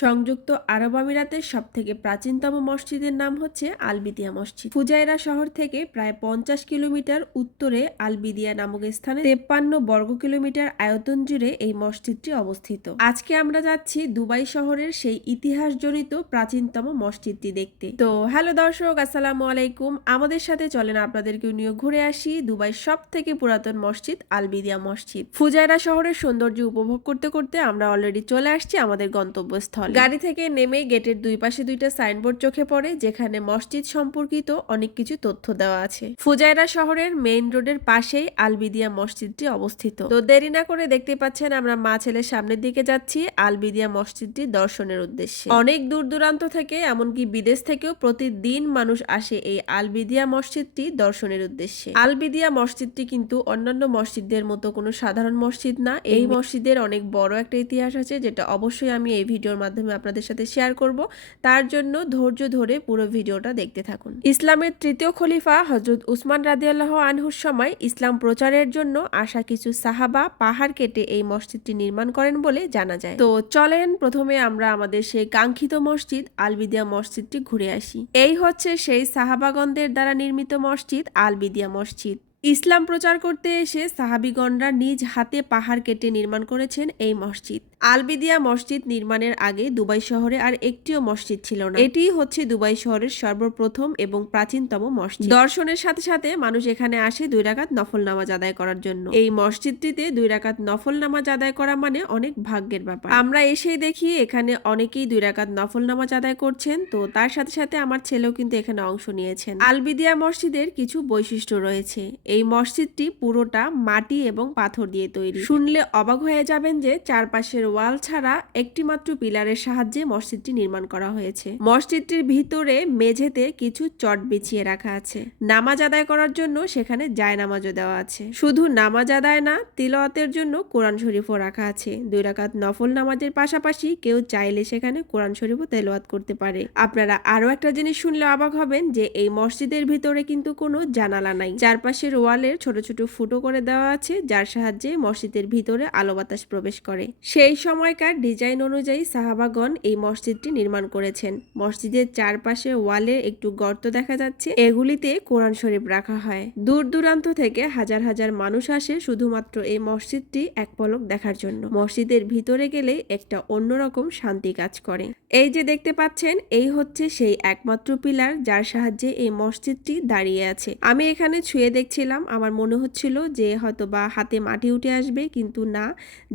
সংযুক্ত আরব আমিরাতের সবথেকে প্রাচীনতম মসজিদের নাম হচ্ছে আল-বিদিয়া মসজিদ। ফুজায়রা শহর থেকে প্রায় 50 কিলোমিটার উত্তরে আল-বিদিয়া নামক স্থানে 53 বর্গ কিলোমিটার আয়তন জুড়ে এই মসজিদটি অবস্থিত। আজকে আমরা যাচ্ছি দুবাই শহরের সেই ইতিহাসজনিত প্রাচীনতম মসজিদটি দেখতে। তো হ্যালো দর্শক, আসসালামু আলাইকুম। আমাদের সাথে চলেন আপনাদেরকে নিয়ে ঘুরে আসি দুবাইয়ের সবথেকে পুরাতন মসজিদ আল-বিদিয়া মসজিদ। ফুজায়রা শহরের সৌন্দর্য উপভোগ করতে করতে আমরা অলরেডি চলে আসছি আমাদের গন্তব্যস্থল। গাড়ি থেকে নেমে গেটের দুই পাশে দুইটা সাইনবোর্ড চোখে পড়ে, যেখানে মসজিদ সম্পর্কিত অনেক কিছু তথ্য দেওয়া আছে। ফুজায়রা শহরের মেইন রোডের পাশেই আল-বিদিয়া মসজিদটি অবস্থিত। তো দেরি না করে দেখতে পাচ্ছেন আমরা মা ছেলের সামনের দিকে যাচ্ছি আল-বিদিয়া মসজিদটি দর্শনের উদ্দেশ্যে। অনেক দূর দূরান্ত থেকে, এমনকি বিদেশ থেকেও প্রতিদিন মানুষ আসে এই আল-বিদিয়া মসজিদটি দর্শনের উদ্দেশ্যে। আল-বিদিয়া মসজিদটি কিন্তু অন্যান্য মসজিদদের মতো কোনো সাধারণ মসজিদ না। এই মসজিদের অনেক বড় একটা ইতিহাস আছে, যেটা অবশ্যই আমি এই ভিডিওর মাধ্যমে আপনাদের সাথে শেয়ার করব। তার জন্য ধৈর্য ধরে পুরো ভিডিওটা দেখতে থাকুন। ইসলামের তৃতীয় খলিফা হযরত উসমান রাদিয়াল্লাহু আনহুর সময় ইসলাম প্রচারের জন্য আসা কিছু সাহাবা পাহাড় কেটে এই মসজিদটি নির্মাণ করেন বলে জানা যায়। তো চলেন প্রথমে আমরা আমাদের সেই কাঙ্ক্ষিত মসজিদ আল-বিদিয়া মসজিদটি ঘুরে আসি। এই হচ্ছে সেই সাহাবাগণদের দ্বারা নির্মিত মসজিদ আল-বিদিয়া মসজিদ। ইসলাম প্রচার করতে এসে সাহাবিগণরা নিজ হাতে পাহাড় কেটে নির্মাণ করেছেন এই মসজিদ। আল-বিদিয়া মসজিদ নির্মাণের আগে দুবাই শহরে আর একটিও মসজিদ ছিল না। এটিই হচ্ছে দুবাই শহরের সর্বপ্রথম এবং প্রাচীনতম মসজিদ। দর্শনের সাথে সাথে মানুষ এখানে আসে 2 রাকাত নফল নামাজ আদায় করার জন্য। এই মসজিদটিতে 2 রাকাত নফল নামাজ আদায় করা মানে অনেক ভাগ্যের ব্যাপার। আমরা এসেই দেখি এখানে অনেকেই 2 রাকাত নফল নামাজ আদায় করছেন। তো তার সাথে সাথে আমার ছেলেও কিন্তু এখানে অংশ নিয়েছেন। আল-বিদিয়া মসজিদের কিছু বৈশিষ্ট্য রয়েছে। এই মসজিদটি পুরোটা মাটি এবং পাথর দিয়ে তৈরি। শুনলে অবাক হয়ে যাবেন যে চারপাশের ওয়াল ছাড়া একটি মাত্র পিলারের সাহায্যে মসজিদটি নির্মাণ করা হয়েছে। মসজিদটির ভিতরে মেঝেতে কিছু চট বিছিয়ে রাখা আছে। নামাজ আদায় করার জন্য সেখানে জায়নামাজও দেওয়া আছে। শুধু নামাজ আদায় না, তিলাওয়াতের জন্য কোরআন শরীফও রাখা আছে। 2 রাকাত নফল নামাজের পাশাপাশি কেউ চাইলে সেখানে কোরআন শরীফও তেলাওয়াত করতে পারে। আপনারা আরো একটা জিনিস শুনলে অবাক হবেন যে এই মসজিদের ভিতরে কিন্তু কোনো জানালা নাই। চারপাশের ওয়ালের ছোট ছোট ফুটো করে দেওয়া আছে, যার সাহায্যে মসজিদের ভিতরে আলো বাতাস প্রবেশ করে। সেই সময়কার ডিজাইন অনুযায়ী সাহাবাগণ এই মসজিদটি নির্মাণ করেছেন। মসজিদের চারপাশে ওয়ালে একটু গর্ত দেখা যাচ্ছে, এগুলিতে কোরআন শরীফ রাখা হয়। দূর দূরান্ত থেকে হাজার হাজার মানুষ আসে শুধুমাত্র এই মসজিদটি এক পলক দেখার জন্য। মসজিদের ভিতরে গেলে একটা অন্যরকম শান্তি কাজ করে। এই যে দেখতে পাচ্ছেন, এই হচ্ছে সেই একমাত্র পিলার যার সাহায্যে এই মসজিদটি দাঁড়িয়ে আছে। আমি এখানে ছুঁয়ে দেখছিলাম, আমার মনে হচ্ছিল যে হয়তো বা হাতে মাটি উঠে আসবে, কিন্তু না,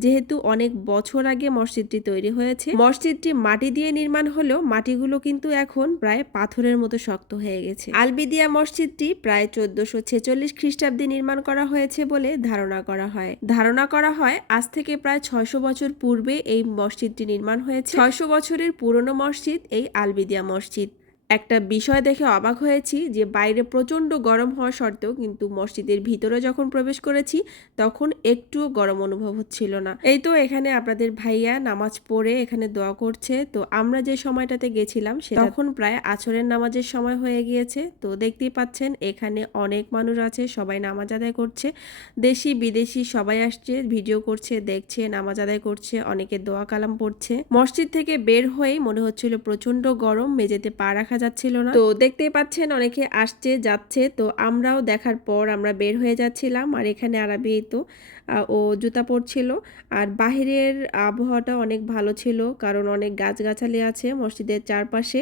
যেহেতু অনেক বছর আগে মসজিদটি তৈরি হয়েছে। মসজিদটি মাটি দিয়ে নির্মাণ হলেও মাটিগুলো কিন্তু এখন প্রায় পাথরের মতো শক্ত হয়ে গেছে। আল-বিদিয়া মসজিদটি প্রায় 1446 খ্রিস্টাব্দে নির্মাণ করা হয়েছে বলে ধারণা করা হয় আজ থেকে প্রায় 600 বছর পূর্বে এই মসজিদটি নির্মাণ হয়েছে। 600 বছরের পুরনো মসজিদ এই আল-বিদিয়া মসজিদ। একটা বিষয় দেখে অবাক হয়েছি যে বাইরে প্রচণ্ড গরম হওয়া সত্ত্বেও কিন্তু মসজিদের ভিতরে যখন প্রবেশ করেছি তখন একটুও গরম অনুভব হচ্ছিল না। এই তো এখানে আপনাদের ভাইয়া নামাজ পড়ে এখানে দোয়া করছে। তো আমরা যে সময়টাতে গেছিলাম তখন প্রায় আসরের নামাজের সময় হয়ে গিয়েছে। তো দেখতেই পাচ্ছেন এখানে অনেক মানুষ আছে, সবাই নামাজ আদায় করছে। দেশি বিদেশি সবাই আসছে, ভিডিও করছে, দেখছে, নামাজ আদায় করছে, অনেকে দোয়া কালাম পড়ছে। মসজিদ থেকে বের হয়েই মনে হচ্ছিল প্রচণ্ড গরম, মেঝেতে পা রাখা যাচ্ছিল না। তো দেখতেই পাচ্ছেন অনেকে আসছে যাচ্ছে। তো আমরাও দেখার পর আমরা বের হয়ে যাচ্ছিলাম। আর এখানে আরবি তো ও জুতা পরছিল। আর বাহিরের আবহাওয়াটা অনেক ভালো ছিল, কারণ অনেক গাছগাছালি আছে মসজিদের চারপাশে।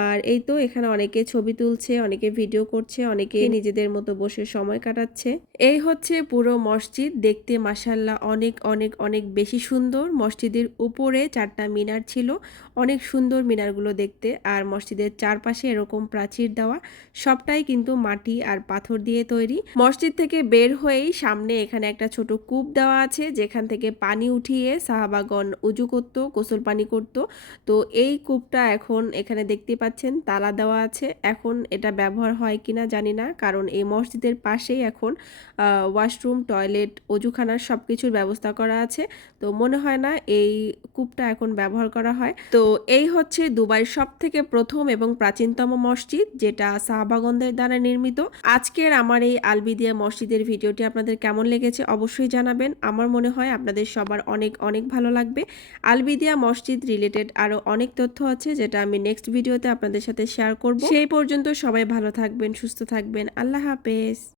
আর এই তো এখানে অনেকে ছবি তুলছে, অনেকে ভিডিও করছে, অনেকে নিজেদের মতো বসে সময় কাটাচ্ছে। এই হচ্ছে পুরো মসজিদ। দেখতে মাশাআল্লাহ অনেক অনেক অনেক বেশি সুন্দর। মসজিদের উপরে 4টা মিনার ছিল, অনেক সুন্দর মিনারগুলো দেখতে। আর মসজিদের চারপাশে এরকম প্রাচীর দেওয়া, সবটাই কিন্তু মাটি আর পাথর দিয়ে তৈরি। মসজিদ থেকে বের হয়েই সামনে এখানে একটা ছোট কূপ দেওয়া আছে, যেখান থেকে পানি উঠিয়ে সাহাবাগণ উজু করত, গোসল পানি করত। তো এই কূপটা এখন এখানে দেখতে দেখতে পাচ্ছেন তালা দেওয়া আছে। এখন এটা ব্যবহার হয় কিনা জানি না, কারণ এই মসজিদের পাশেই এখন ওয়াশরুম, টয়লেট, অজুখানার সবকিছুর ব্যবস্থা করা আছে। তো মনে হয় না এই কূপটা এখন ব্যবহার করা হয়। তো এই হচ্ছে দুবাইয়ের সবথেকে প্রথম এবং প্রাচীনতম মসজিদ, যেটা সাহাবাগণদের দ্বারা নির্মিত। আজকের আমার এই আলবিদিয়া মসজিদের ভিডিওটি আপনাদের কেমন লেগেছে অবশ্যই জানাবেন। আমার মনে হয় আপনাদের সবার অনেক অনেক ভালো লাগবে। আলবিদিয়া মসজিদ রিলেটেড আরো অনেক তথ্য আছে, যেটা আমি নেক্সট ভিডিওতে আপনাদের সাথে শেয়ার করব। সেই পর্যন্ত সবাই ভালো থাকবেন, সুস্থ থাকবেন। আল্লাহ হাফেজ।